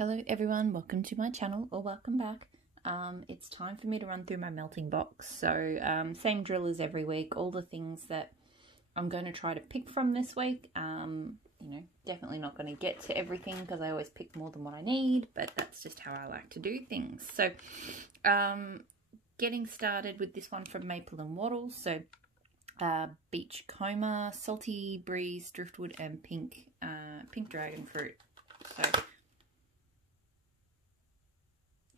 Hello everyone, welcome to my channel, or welcome back. It's time for me to run through my melting box. So same drill as every week, all the things that I'm going to try to pick from this week. Definitely not going to get to everything because I always pick more than what I need, but that's just how I like to do things. So getting started with this one from Maple & Wattle. So Beach Coma, Salty Breeze, Driftwood and Pink Dragon Fruit. So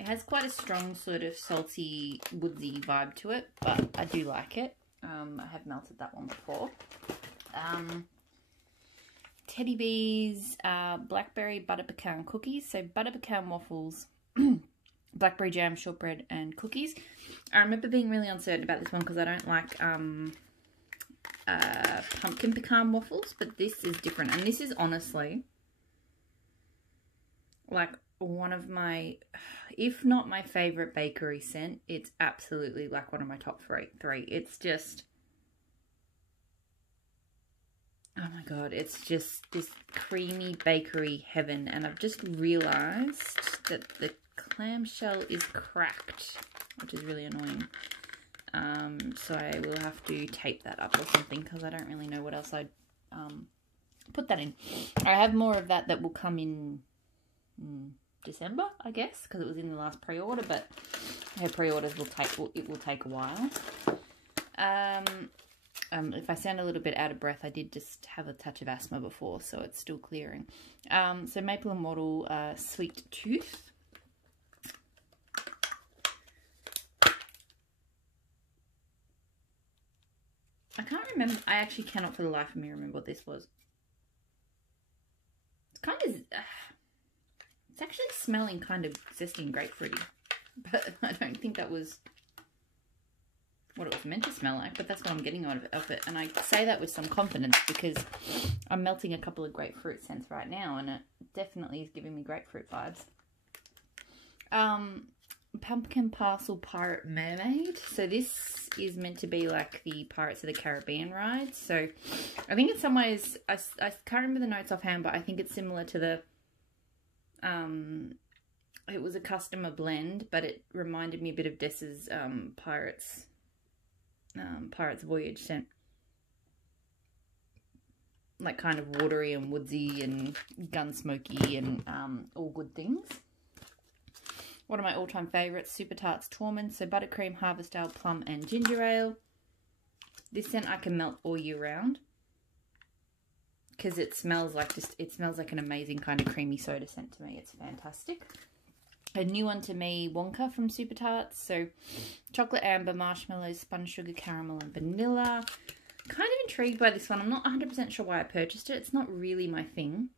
it has quite a strong sort of salty, woodsy vibe to it, but I do like it. I have melted that one before. Teddy Bees, Blackberry Butter Pecan Cookies. So Butter Pecan Waffles, Blackberry Jam, Shortbread and Cookies. I remember being really uncertain about this one because I don't like Pumpkin Pecan Waffles, but this is different. And this is honestly like one of my, if not my favorite bakery scent, it's absolutely like one of my top three. It's just, oh my god, it's just this creamy bakery heaven. And I've just realized that the clamshell is cracked, which is really annoying. So I will have to tape that up or something because I don't really know what else I'd put that in. I have more of that will come in December, I guess, because it was in the last pre-order, but her pre-orders will take a while. If I sound a little bit out of breath, I did just have a touch of asthma before, so it's still clearing. So Maple & Wattle Sweet Tooth. I can't remember. I actually cannot for the life of me remember what this was. It's kind of... it's actually smelling kind of zesty and grapefruity, but I don't think that was what it was meant to smell like, but that's what I'm getting out of it. And I say that with some confidence because I'm melting a couple of grapefruit scents right now, and it definitely is giving me grapefruit vibes. Pumpkin Parcel Pirate Mermaid. So this is meant to be like the Pirates of the Caribbean ride. So I think in some ways, I can't remember the notes offhand, but I think it's similar to the it was a customer blend, but it reminded me a bit of Dessa's Pirates Voyage scent. Like kind of watery and woodsy and gun smoky and all good things. One of my all-time favourites, Super Tarts Torment. So buttercream, harvest ale, plum and ginger ale. This scent I can melt all year round, because it smells like an amazing kind of creamy soda scent to me. It's fantastic. A new one to me, Wonka from Super Tarts. So chocolate amber, marshmallows, spun sugar, caramel and vanilla. Kind of intrigued by this one. I'm not 100% sure why I purchased it. It's not really my thing.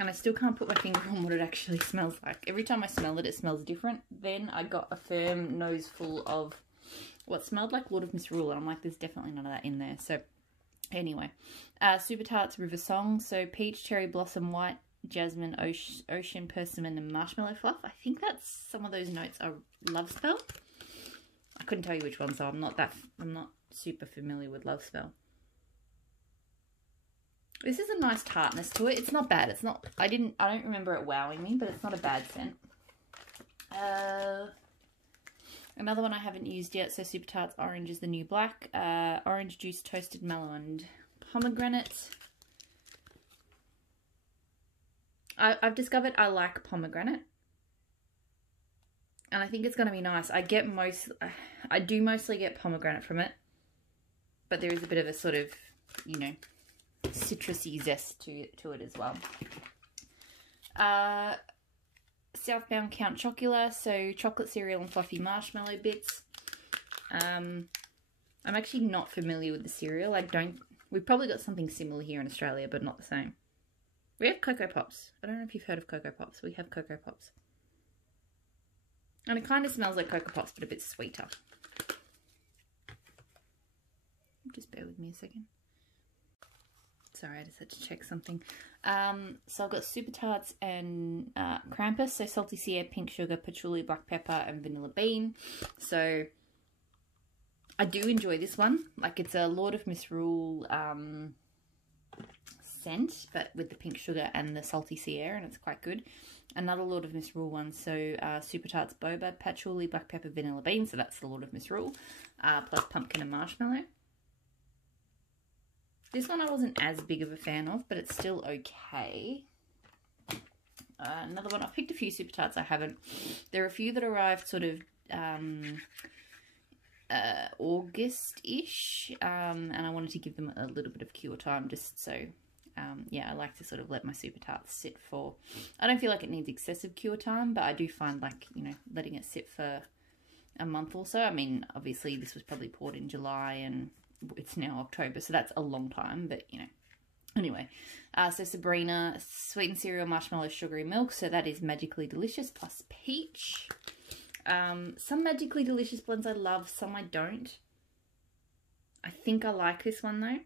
And I still can't put my finger on what it actually smells like. Every time I smell it, it smells different. Then I got a firm nose full of what smelled like Lord of Misrule, and I'm like, there's definitely none of that in there. So anyway, Super Tarts River Song. So peach, cherry blossom, white jasmine, ocean persimmon and marshmallow fluff. I think that's some of those notes are Love Spell. I couldn't tell you which one, so I'm not super familiar with Love Spell. This is a nice tartness to it. It's not bad. It's not, I don't remember it wowing me, but it's not a bad scent. Another one I haven't used yet, so Super Tarts Orange is the New Black. Orange Juice Toasted Mellow and Pomegranate. I've discovered I like pomegranate. And I think it's going to be nice. I do mostly get pomegranate from it. But there is a bit of a sort of, citrusy zest to it as well. Southbound Count Chocula, so chocolate cereal and fluffy marshmallow bits. I'm actually not familiar with the cereal. We've probably got something similar here in Australia, but not the same. We have Cocoa Pops. I don't know if you've heard of Cocoa Pops. We have Cocoa Pops. And it kind of smells like Cocoa Pops, but a bit sweeter. Just bear with me a second. Sorry, I just had to check something. So I've got Super Tarts and Krampus. So salty sea, pink sugar, patchouli, black pepper, and vanilla bean. So I do enjoy this one. Like, it's a Lord of Misrule scent, but with the pink sugar and the salty sea air, and it's quite good. Another Lord of Misrule one, so Super Tarts Boba, Patchouli, Black Pepper, Vanilla Bean, so that's the Lord of Misrule, plus pumpkin and marshmallow. This one I wasn't as big of a fan of, but it's still okay. Another one, I've picked a few Super Tarts I haven't. There are a few that arrived sort of August-ish, and I wanted to give them a little bit of cure time just so, yeah, I like to sort of let my Super Tarts sit for, I don't feel like it needs excessive cure time, but I do find like, you know, letting it sit for a month or so. I mean, obviously this was probably poured in July and it's now October, so that's a long time, but you know. Anyway, so Sabrina, sweetened cereal, marshmallow, sugary milk, so that is Magically Delicious plus peach. Some Magically Delicious blends I love, some I don't. I think I like this one though.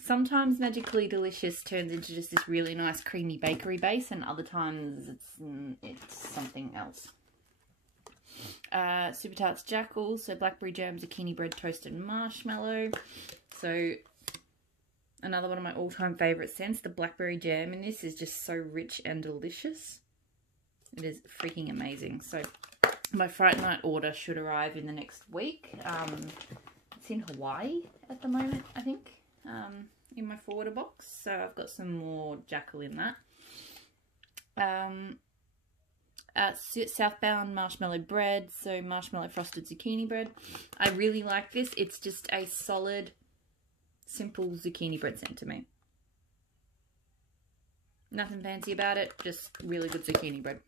Sometimes Magically Delicious turns into just this really nice creamy bakery base, and other times it's something else. Super Tarts Jackal, so blackberry jam, zucchini bread, toasted marshmallow. So another one of my all-time favourite scents, the blackberry jam in this is just so rich and delicious. It is freaking amazing. So my Fright Night order should arrive in the next week. It's in Hawaii at the moment, I think, in my forwarder box. So I've got some more Jackal in that. Southbound marshmallow bread, so marshmallow frosted zucchini bread. I really like this. It's just a solid, simple zucchini bread scent to me. Nothing fancy about it, just really good zucchini bread.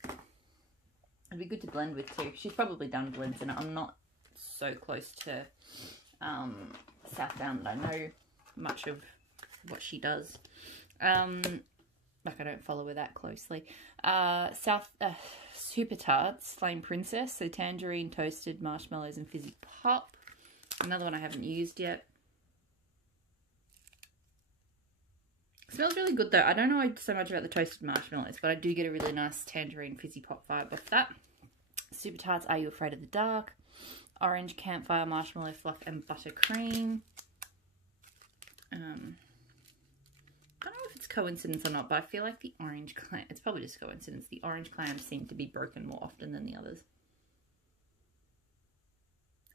It'd be good to blend with too. She's probably done blends in it. I'm not so close to Southbound that I know much of what she does. Like I don't follow her that closely. Super Tarts Flame Princess, so tangerine, toasted marshmallows and fizzy pop. Another one I haven't used yet. Smells really good though. I don't know so much about the toasted marshmallows, but I do get a really nice tangerine fizzy pop vibe off that. Super Tarts Are You Afraid of the Dark? Orange Campfire Marshmallow Fluff and Buttercream. I don't know if it's coincidence or not, but I feel like the orange clam, it's probably just coincidence, the orange clams seem to be broken more often than the others.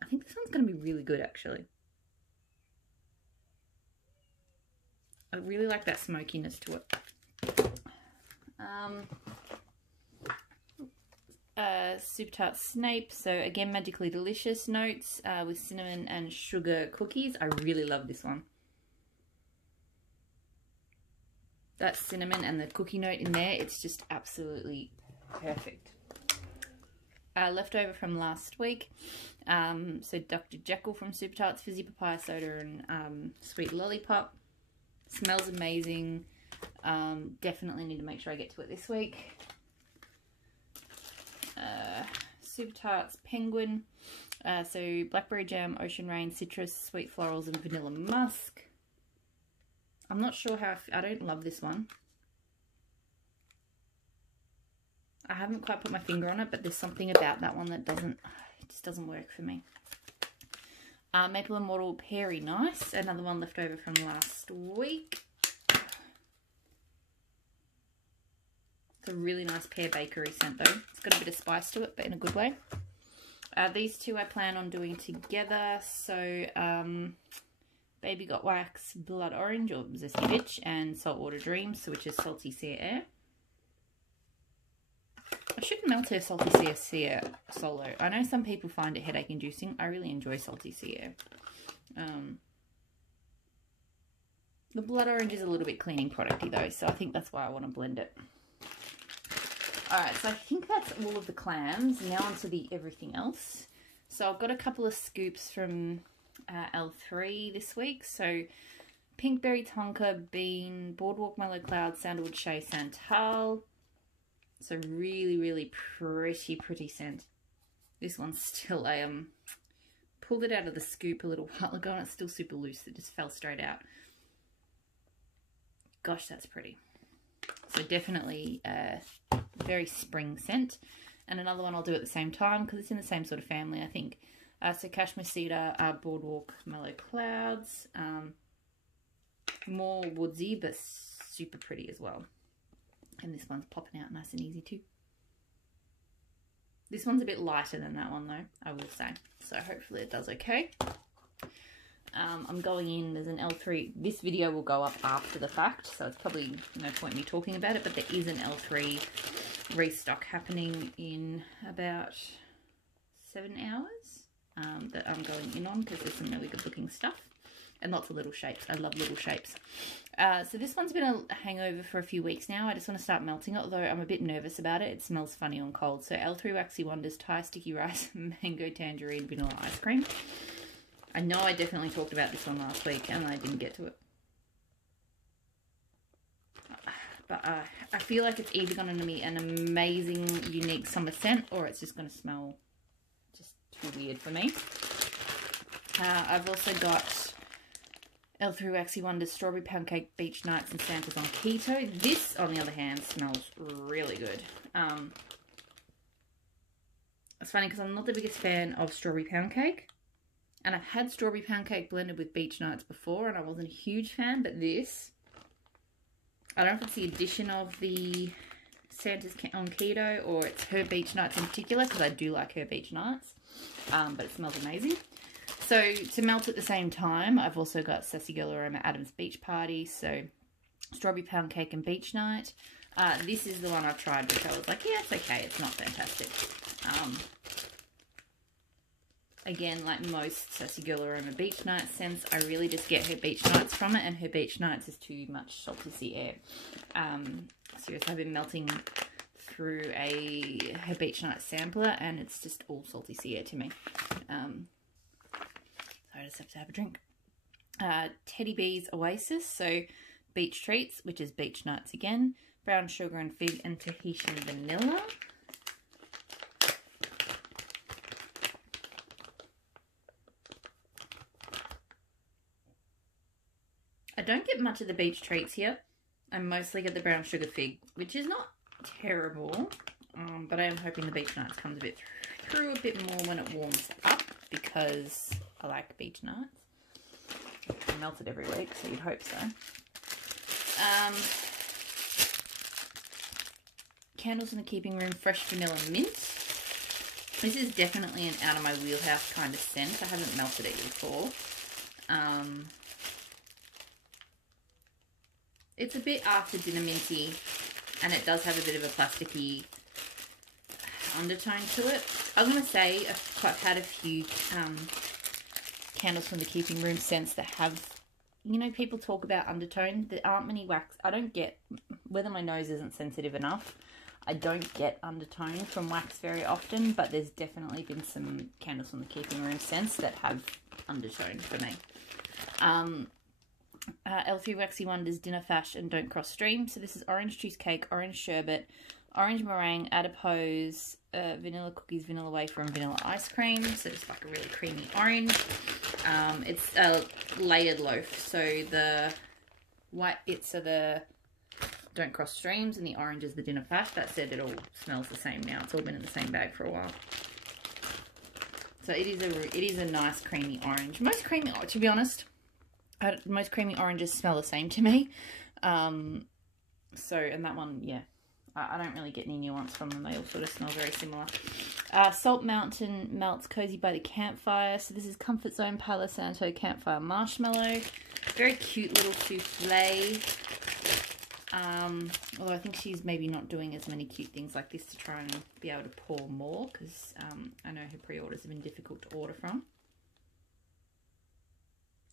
I think this one's going to be really good actually. I really like that smokiness to it. Super Tart Snape, so again Magically Delicious notes with cinnamon and sugar cookies. I really love this one. That cinnamon and the cookie note in there, it's just absolutely perfect. Leftover from last week, so Dr. Jekyll from Super Tarts, fizzy papaya soda and sweet lollipop. Smells amazing. Definitely need to make sure I get to it this week. Super Tarts Penguin, so blackberry jam, ocean rain, citrus, sweet florals and vanilla musk. I'm not sure how, I don't love this one. I haven't quite put my finger on it, but there's something about that one that it just doesn't work for me. Maple Immortal Perry Nice, another one left over from last week. It's a really nice pear bakery scent though. It's got a bit of spice to it, but in a good way. These two I plan on doing together. So Baby Got Wax Blood Orange or Zesty Bitch and Saltwater Dreams, so which is Salty Sea Air. I shouldn't melt her Salty Sea Air solo. I know some people find it headache inducing. I really enjoy Salty Sea Air. The Blood Orange is a little bit cleaning producty though, so I think that's why I want to blend it. Alright, so I think that's all of the clams. Now onto the everything else. So I've got a couple of scoops from L3 this week. So Pinkberry Tonka Bean, Boardwalk Mellow Cloud, Sandalwood Shea Santal. So really, really pretty scent. This one's still, I pulled it out of the scoop a little while ago and it's still super loose. It just fell straight out. Gosh, that's pretty. So definitely a very spring scent. And another one I'll do at the same time because it's in the same sort of family, I think. So Cashmere Cedar, Boardwalk Mellow Clouds. More woodsy, but super pretty as well. And this one's popping out nice and easy too. This one's a bit lighter than that one though, I will say. So hopefully it does okay. I'm going in, there's an L3. This video will go up after the fact, so it's probably no point me talking about it, but there is an L3 restock happening in about 7 hours that I'm going in on because there's some really good looking stuff and lots of little shapes. I love little shapes. So this one's been a hangover for a few weeks now. I just want to start melting it, although I'm a bit nervous about it. It smells funny on cold. So L3 Waxy Wonders Thai Sticky Rice Mango Tangerine Vanilla Ice Cream. I know I definitely talked about this one last week and I didn't get to it. But I feel like it's either going to be an amazing, unique summer scent or it's just going to smell just too weird for me. I've also got L3 Waxy Wonders Strawberry Pound Cake Beach Nights and Santa's on Keto. This, on the other hand, smells really good. It's funny because I'm not the biggest fan of Strawberry Pound Cake. And I've had Strawberry Pound Cake blended with Beach Nights before and I wasn't a huge fan, but this, I don't know if it's the addition of the Santa's on Keto or it's her Beach Nights in particular, because I do like her Beach Nights, but it smells amazing. So to melt at the same time, I've also got Sassy Girl Aroma Adam's Beach Party, so Strawberry Pound Cake and Beach Night. This is the one I've tried, which I was like, yeah, it's okay, it's not fantastic. Again, like most Sassy Girl Aroma Beach Nights scents, I really just get her Beach Nights from it, and her Beach Nights is too much Salty Sea Air. Seriously, I've been melting through her Beach Nights sampler, and it's just all Salty Sea Air to me. So I just have to have a drink. Teddy Bees Oasis, so Beach Treats, which is Beach Nights again, Brown Sugar and Fig and Tahitian Vanilla. I don't get much of the Beach Treats here. I mostly get the Brown Sugar Fig, which is not terrible, but I am hoping the Beach Nights comes a bit through a bit more when it warms up, because I like Beach Nights. I melt it every week, so you'd hope so. Candles in the Keeping Room Fresh Vanilla Mint. This is definitely an out of my wheelhouse kind of scent. I haven't melted it before. It's a bit after dinner minty, and it does have a bit of a plasticky undertone to it. I'm going to say I've had a few candles from the Keeping Room scents that have, you know, people talk about undertone. There aren't many wax. I don't get, whether my nose isn't sensitive enough, I don't get undertone from wax very often, but there's definitely been some candles from the Keeping Room scents that have undertone for me. L3 Waxy Wonders Dinner Fash and Don't Cross Stream. So this is orange cheesecake, orange sherbet, orange meringue, adipose, vanilla cookies, vanilla wafer, and vanilla ice cream. So just like a really creamy orange. It's a layered loaf. So the white bits are the Don't Cross Streams and the orange is the Dinner Fash. That said, it all smells the same now. It's all been in the same bag for a while. So it is a nice creamy orange. Most creamy, to be honest, most creamy oranges smell the same to me. And that one, yeah, I don't really get any nuance from them. They all sort of smell very similar. Salt Mountain Melts Cozy by the Campfire. So this is Comfort Zone Palo Santo Campfire Marshmallow. Very cute little souffle. Although I think she's maybe not doing as many cute things like this to try and be able to pour more, because I know her pre-orders have been difficult to order from.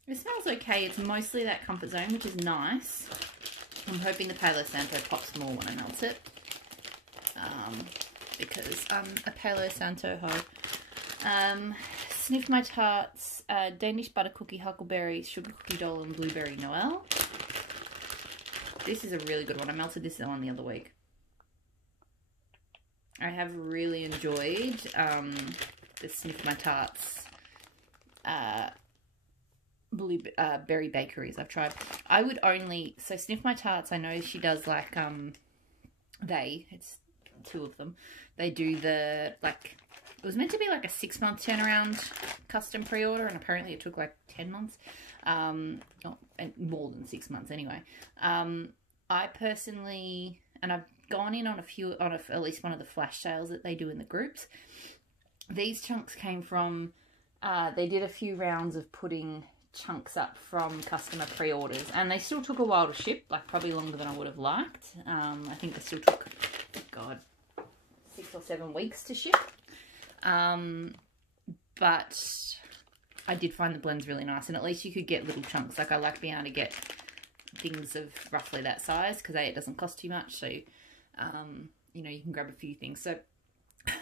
It smells okay. It's mostly that Comfort Zone, which is nice. I'm hoping the Palo Santo pops more when I melt it. Because I'm a Palo Santo hoe. Sniff My Tarts, Danish Butter Cookie, Huckleberry, Sugar Cookie Doll, and Blueberry Noel. This is a really good one. I melted this one the other week. I have really enjoyed the Sniff My Tarts berry bakeries I've tried. I would only, so Sniff My Tarts, I know she does like, it's two of them. They do the, like, it was meant to be like a 6-month turnaround custom pre-order, and apparently it took like 10 months. And more than 6 months anyway. I personally, and I've gone in on at least one of the flash sales that they do in the groups. These chunks came from, they did a few rounds of putting chunks up from customer pre-orders, and they still took a while to ship, like probably longer than I would have liked. I think they still took, God, 6 or 7 weeks to ship. But I did find the blends really nice, and at least you could get little chunks. Like, I like being able to get things of roughly that size, because it doesn't cost too much, so you know, you can grab a few things. So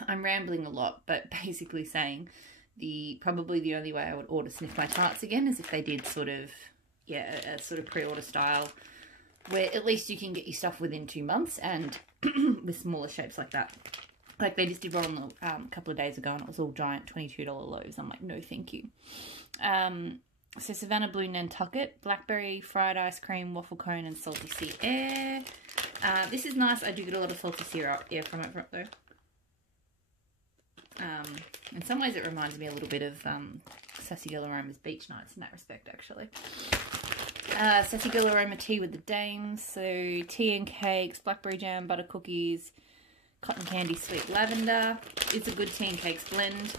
I'm rambling a lot, but basically saying probably the only way I would order Sniff My Tarts again is if they did sort of, yeah, a sort of pre-order style where at least you can get your stuff within 2 months, and with smaller shapes like that. Like they just did one a couple of days ago, and it was all giant $22 loaves. I'm like, no, thank you. So Savannah Blue Nantucket, blackberry fried ice cream, waffle cone, and salty sea air. This is nice. I do get a lot of salty sea air from it though. In some ways, it reminds me a little bit of Sassy Girl Aroma's Beach Nights in that respect, actually. Sassy Girl Aroma tea with the dames. So tea and cakes, blackberry jam, butter cookies, cotton candy, sweet lavender. It's a good tea and cakes blend.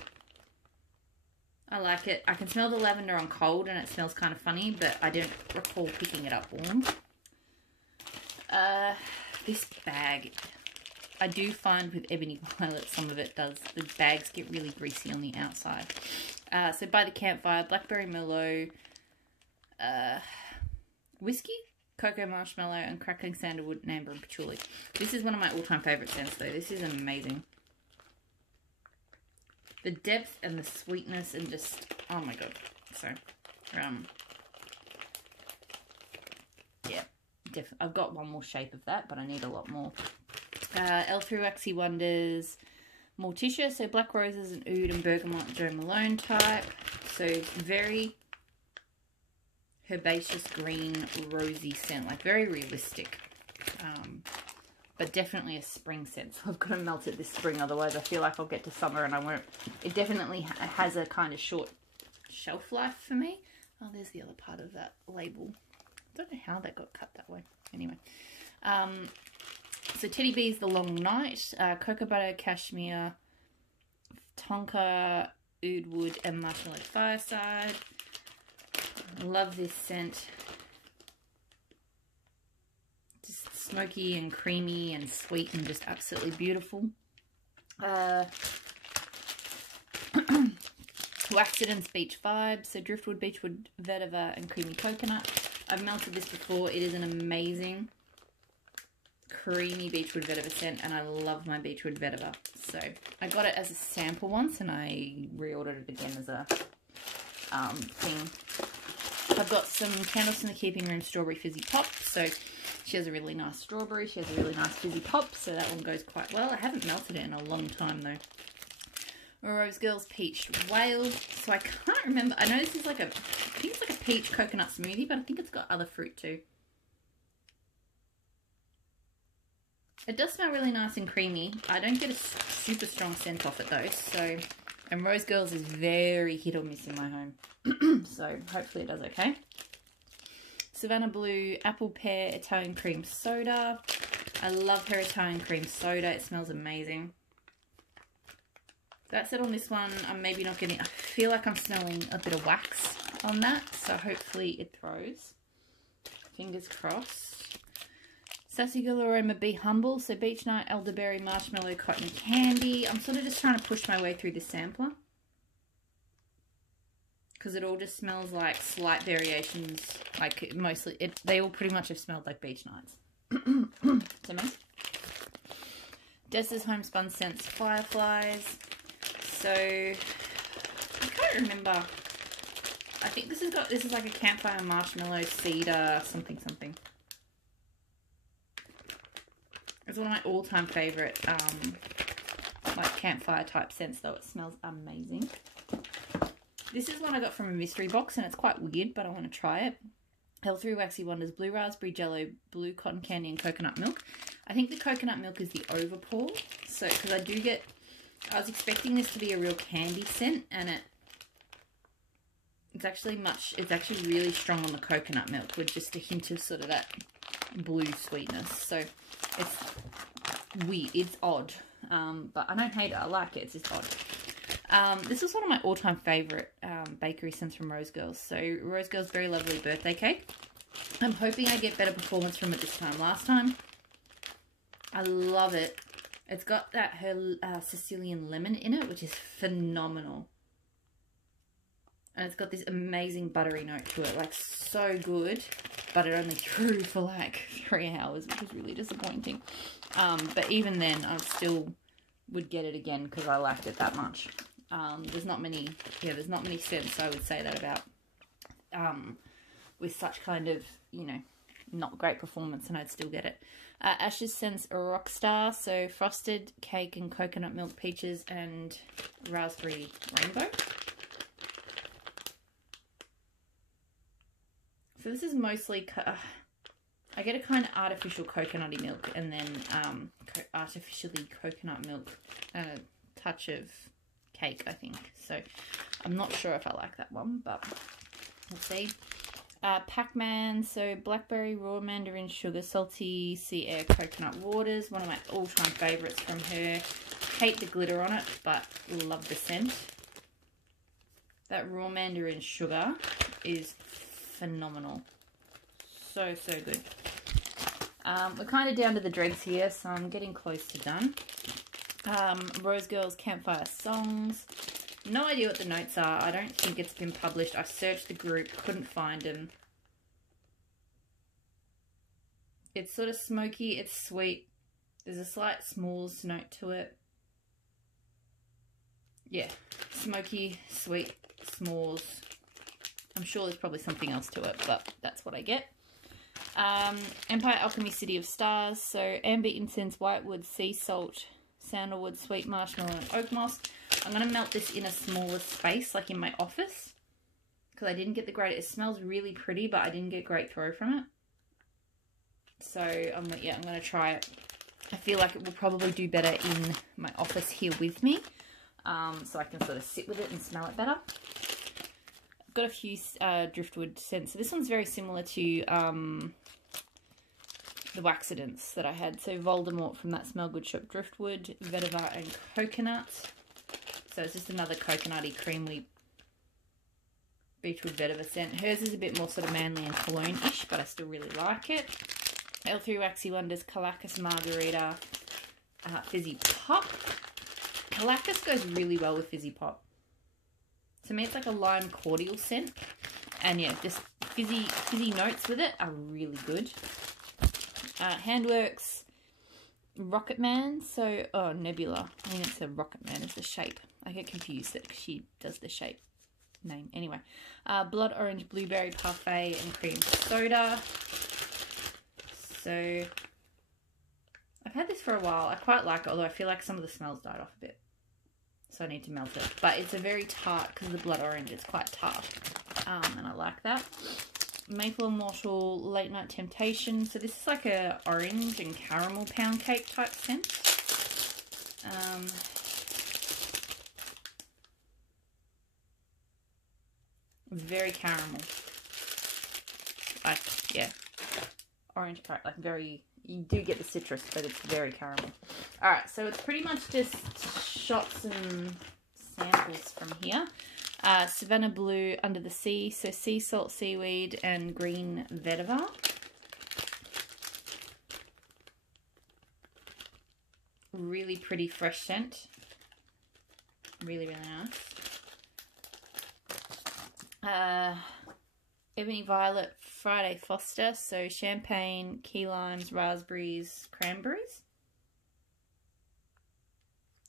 I like it. I can smell the lavender on cold, and it smells kind of funny, but I don't recall picking it up warm. This bag, I do find with Ebony Violet, some of it does, the bags get really greasy on the outside. So By the Campfire, Blackberry Merlot, Whiskey, Cocoa Marshmallow, and Crackling Sandalwood, and Amber and Patchouli. This is one of my all-time favourite scents though. This is amazing. The depth and the sweetness and just, oh my god. So, yeah, definitely. I've got one more shape of that, but I need a lot more. L3 Waxy Wonders, Morticia, so Black Roses and Oud and Bergamot Jo Malone type. So very herbaceous green rosy scent, like very realistic. But definitely a spring scent. So I've got to melt it this spring, otherwise I feel like I'll get to summer and I won't. It definitely has a kind of short shelf life for me. Oh, there's the other part of that label. I don't know how that got cut that way. Anyway. So Teddy Bees, The Long Night, Cocoa Butter, Cashmere, Tonka, Oud Wood, and Marshmallow Fireside. I love this scent. Just smoky and creamy and sweet and just absolutely beautiful. Waxidens Beach Vibes, so Driftwood, Beechwood, Vetiver, and Creamy Coconut. I've melted this before. It is an amazing creamy Beechwood Vetiver scent, and I love my Beechwood Vetiver. So I got it as a sample once, and I reordered it again as a thing. I've got some Candles in the Keeping Room Strawberry Fizzy Pop. So she has a really nice strawberry. She has a really nice fizzy pop, so that one goes quite well. I haven't melted it in a long time though. Rose Girls Peach Whale. So I can't remember. I know this is like I think it's like a peach coconut smoothie, but I think it's got other fruit too. It does smell really nice and creamy. I don't get a super strong scent off it though. So, and Rose Girls is very hit or miss in my home. So hopefully it does okay. Savannah Blue Apple Pear Italian Cream Soda. I love her Italian Cream Soda. It smells amazing. That's it on this one. I'm maybe not getting, I feel like I'm smelling a bit of wax on that. So hopefully it throws. Fingers crossed. Sassy Girl Aroma Be Humble. So Beach Night, Elderberry, Marshmallow, Cotton Candy. I'm sort of just trying to push my way through the sampler, because it all just smells like slight variations. Like mostly, they all pretty much have smelled like Beach Nights to me. Dessa's Homespun Scents Fireflies. So I can't remember. I think this is like a campfire marshmallow cedar something. It's one of my all-time favorite like campfire type scents though. It smells amazing. This is one I got from a mystery box, and it's quite weird, but I want to try it. L3 Waxy Wonders Blue Raspberry Jello, Blue Cotton Candy, and Coconut Milk. I think the coconut milk is the overpour. So, because I do get I was expecting this to be a real candy scent, and it's actually really strong on the coconut milk with just a hint of sort of that blue sweetness. So it's weird. It's odd. But I don't hate it. I like it. It's just odd. This is one of my all-time favourite bakery scents from Rose Girls. So Rose Girls Very Lovely Birthday Cake. I'm hoping I get better performance from it this time. Last time, I love it. It's got that Sicilian lemon in it, which is phenomenal. And it's got this amazing buttery note to it, like so good, but it only threw for like 3 hours, which was really disappointing. But even then, I still would get it again because I liked it that much. There's not many scents I would say that about with such kind of, you know, not great performance, and I'd still get it. Ashes Scents Rockstar, so frosted cake and coconut milk peaches and raspberry rainbow. So this is mostly, I get a kind of artificial coconutty milk and then artificially coconut milk and a touch of cake, I think. So I'm not sure if I like that one, but let's see. Pac-Man, so blackberry, raw mandarin sugar, salty sea air coconut waters. One of my all-time favourites from her. Hate the glitter on it, but love the scent. That raw mandarin sugar is phenomenal. So good. We're kind of down to the dregs here, so I'm getting close to done. Rose Girls Campfire Songs. No idea what the notes are. I don't think it's been published. I searched the group, couldn't find them. It's sort of smoky, it's sweet. There's a slight s'mores note to it. Yeah, smoky, sweet, s'mores. I'm sure there's probably something else to it, but that's what I get. Empire Alchemy City of Stars. So amber incense, whitewood, sea salt, sandalwood, sweet marshmallow, and oak moss. I'm going to melt this in a smaller space, like in my office, because I didn't get the great. It smells really pretty, but I didn't get great throw from it. So I'm going to try it. I feel like it will probably do better in my office here with me, so I can sort of sit with it and smell it better. I've got a few driftwood scents. So this one's very similar to the Waxidents that I had. So Voldemort from that Smell Good shop, driftwood, vetiver, and coconut. So it's just another coconutty, creamy beechwood vetiver scent. Hers is a bit more sort of manly and cologne-ish, but I still really like it. L3 Waxy Wonders, Calacas Margarita, Fizzy Pop. Calacas goes really well with Fizzy Pop. To me, it's like a lime cordial scent. And yeah, just fizzy notes with it are really good. Handworks, Rocket Man. So, oh, Nebula. I mean, it's a Rocket Man. It's the shape. I get confused that she does the shape name. Anyway, Blood Orange, Blueberry Parfait, and Cream Soda. So, I've had this for a while. I quite like it, although I feel like some of the smells died off a bit. So I need to melt it. But it's a very tart, because of the blood orange, it's quite tart. And I like that. Maple Immortal Late Night Temptation. So this is like a orange and caramel pound cake type scent. Very caramel. Like, yeah. Orange, like very, you do get the citrus, but it's very caramel. Alright, so it's pretty much just shots and samples from here. Savannah Blue, Under the Sea, so sea salt, seaweed, and green vetiver. Really pretty fresh scent. Really, really nice. Ebony Violet, Friday Foster, so champagne, key limes, raspberries, cranberries.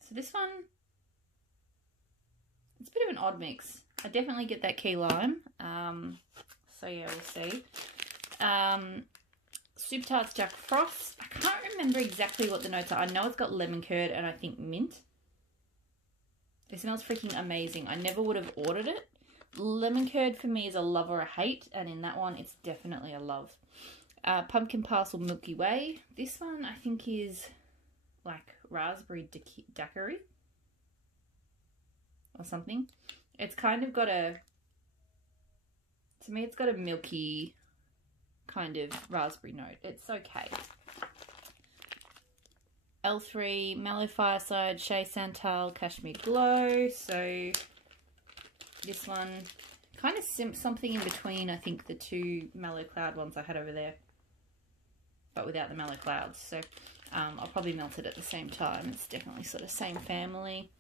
So this one, it's a bit of an odd mix. I definitely get that key lime. So yeah, we'll see. Super Tarts Jack Frost. I can't remember exactly what the notes are. I know it's got lemon curd and I think mint. It smells freaking amazing. I never would have ordered it. Lemon curd for me is a love or a hate, and in that one it's definitely a love. Pumpkin Parcel Milky Way. This one I think is like raspberry daiquiri. or something. It's kind of got a, to me it's got a milky kind of raspberry note. It's okay. L3 Mallow Fireside, Shea Santal, Cashmere Glow. So this one kind of something in between, I think, the two Mallow Cloud ones I had over there, but without the Mallow Clouds. So I'll probably melt it at the same time. It's definitely sort of same family.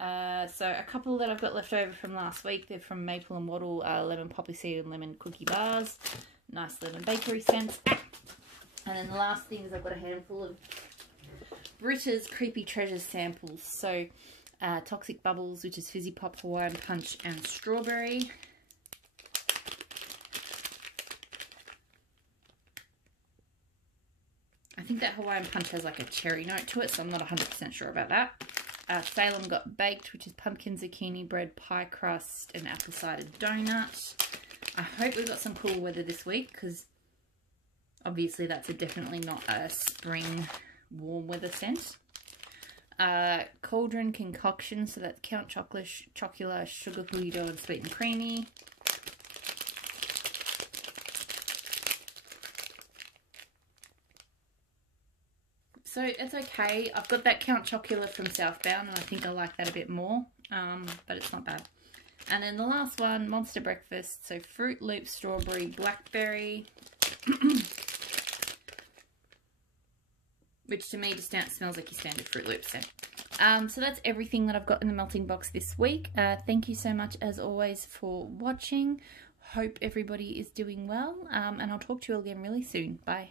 So a couple that I've got left over from last week. They're from Maple and Wattle, Lemon Poppy Seed and Lemon Cookie Bars. Nice lemon bakery scents. And then the last thing is I've got a handful of Britta's Creepy Treasures samples. So Toxic Bubbles, which is Fizzy Pop, Hawaiian Punch and Strawberry. I think that Hawaiian Punch has like a cherry note to it, so I'm not 100% sure about that. Salem Got Baked, which is pumpkin, zucchini bread, pie crust, and apple cider donut. I hope we've got some cool weather this week, because obviously that's definitely not a spring warm weather scent. Cauldron Concoction, so that's Count Chocula, Sugar Cookie Dough, and Sweet and Creamy. So it's okay. I've got that Count Chocula from Southbound, and I think I like that a bit more, but it's not bad. And then the last one, Monster Breakfast, so Fruit Loop, Strawberry, Blackberry, which to me just smells like your standard Fruit Loop scent. So that's everything that I've got in the melting box this week. Thank you so much, as always, for watching. Hope everybody is doing well, and I'll talk to you all again really soon. Bye.